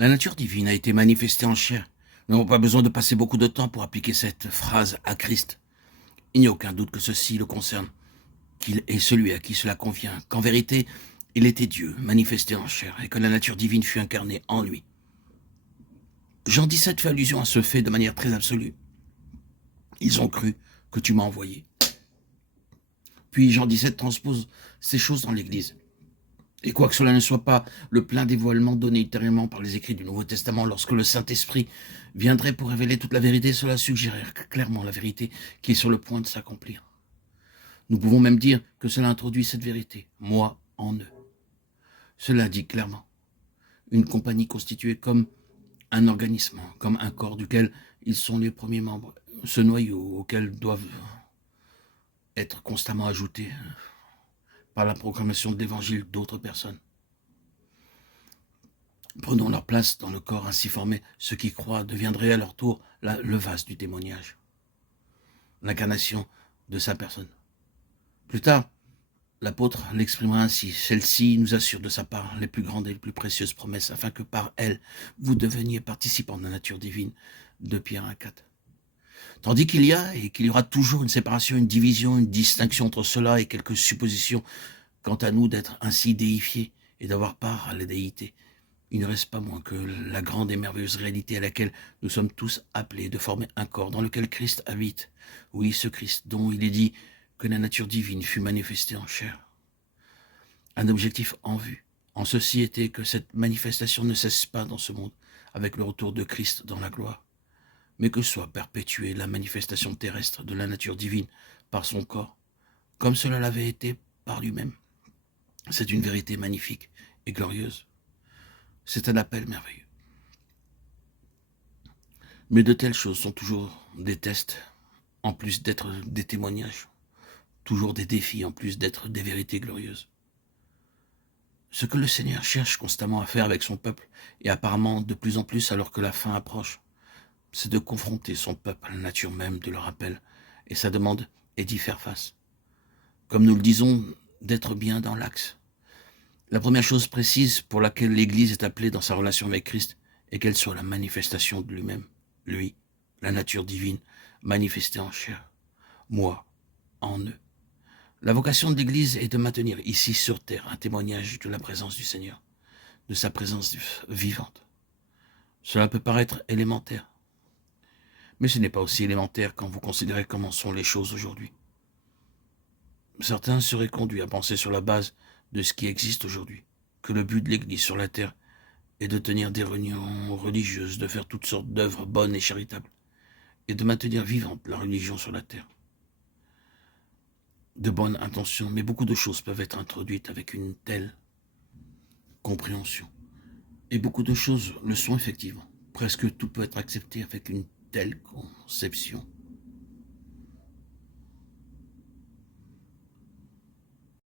La nature divine a été manifestée en chair. Nous n'avons pas besoin de passer beaucoup de temps pour appliquer cette phrase à Christ. Il n'y a aucun doute que ceci le concerne, qu'il est celui à qui cela convient, qu'en vérité, il était Dieu, manifesté en chair, et que la nature divine fut incarnée en lui. Jean 17 fait allusion à ce fait de manière très absolue. Ils ont cru que tu m'as envoyé. Puis Jean 17 transpose ces choses dans l'Église. Et quoique cela ne soit pas le plein dévoilement donné ultérieurement par les écrits du Nouveau Testament, lorsque le Saint-Esprit viendrait pour révéler toute la vérité, cela suggérerait clairement la vérité qui est sur le point de s'accomplir. Nous pouvons même dire que cela introduit cette vérité, moi en eux. Cela dit clairement une compagnie constituée comme un organisme, comme un corps duquel ils sont les premiers membres, ce noyau auquel doivent être constamment ajoutés par la proclamation de l'évangile d'autres personnes. Prenons leur place dans le corps ainsi formé. Ceux qui croient deviendraient à leur tour le vase du témoignage, l'incarnation de sa personne. Plus tard, l'apôtre l'exprimera ainsi. Celle-ci nous assure de sa part les plus grandes et les plus précieuses promesses, afin que par elle, vous deveniez participants de la nature divine. 2 Pierre 1,4. Tandis qu'il y a et qu'il y aura toujours une séparation, une division, une distinction entre cela et quelques suppositions quant à nous d'être ainsi déifiés et d'avoir part à la déité. Il ne reste pas moins que la grande et merveilleuse réalité à laquelle nous sommes tous appelés de former un corps dans lequel Christ habite. Oui, ce Christ dont il est dit que la nature divine fut manifestée en chair. Un objectif en vue. En ceci était que cette manifestation ne cesse pas dans ce monde avec le retour de Christ dans la gloire, mais que soit perpétuée la manifestation terrestre de la nature divine par son corps, comme cela l'avait été par lui-même. C'est une vérité magnifique et glorieuse. C'est un appel merveilleux. Mais de telles choses sont toujours des tests, en plus d'être des témoignages, toujours des défis, en plus d'être des vérités glorieuses. Ce que le Seigneur cherche constamment à faire avec son peuple, et apparemment de plus en plus alors que la fin approche, c'est de confronter son peuple à la nature même de leur appel, et sa demande est d'y faire face. Comme nous le disons, d'être bien dans l'axe. La première chose précise pour laquelle l'Église est appelée dans sa relation avec Christ est qu'elle soit la manifestation de lui-même, lui, la nature divine, manifestée en chair, moi, en eux. La vocation de l'Église est de maintenir ici sur terre un témoignage de la présence du Seigneur, de sa présence vivante. Cela peut paraître élémentaire, mais ce n'est pas aussi élémentaire quand vous considérez comment sont les choses aujourd'hui. Certains seraient conduits à penser sur la base de ce qui existe aujourd'hui, que le but de l'Église sur la terre est de tenir des réunions religieuses, de faire toutes sortes d'œuvres bonnes et charitables, et de maintenir vivante la religion sur la terre. De bonnes intentions, mais beaucoup de choses peuvent être introduites avec une telle compréhension. Et beaucoup de choses le sont effectivement. Presque tout peut être accepté avec une telle conception.